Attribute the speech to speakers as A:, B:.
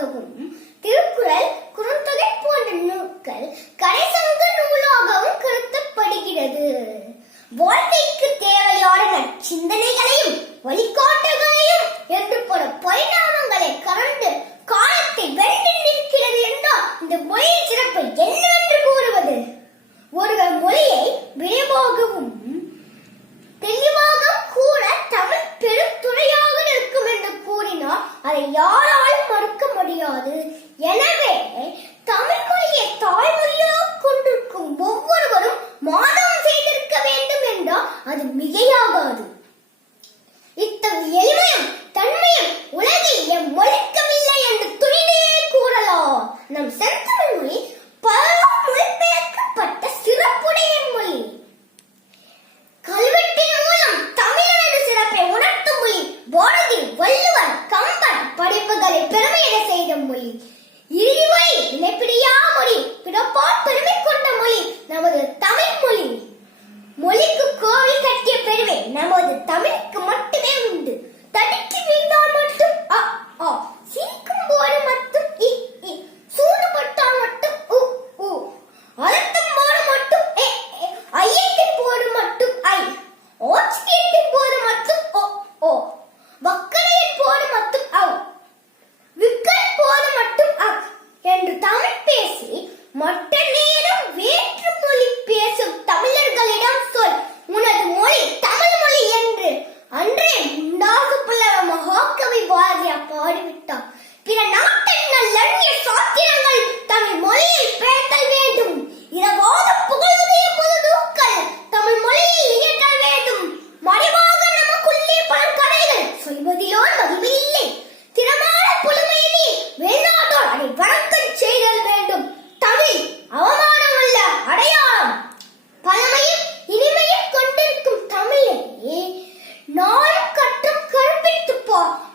A: நூலாகவும் திருக்குறள் குறுந்தொகை போன்ற நூல்கள் கடைசங்க நூலாகவும் கருத்தப்படுகிறது வாழ்க்கைக்கு தேவையான சிந்தனைகளையும் வழிகாட்ட நம் செந்தமிழ் மொழி பல மொழிபெயர்க்கப்பட்ட சிறப்புடைய மொழி. கல்வெட்டின் மூலம் தமிழனது சிறப்பை உணர்த்தும் மொழி பாரதி வள்ளுவர் கம்பன் படைப்புகளை பெருமையிட செய்த மொழி. இறுதி மொழி மொழி பிறப்பால் பெருமை கொண்ட மொழி நமது தமிழ் மொழி. மொழிக்கு கோவில் கட்டிய பெருமை நமது தமிழுக்கு மட்டுமே உண்டு. தனி Oh.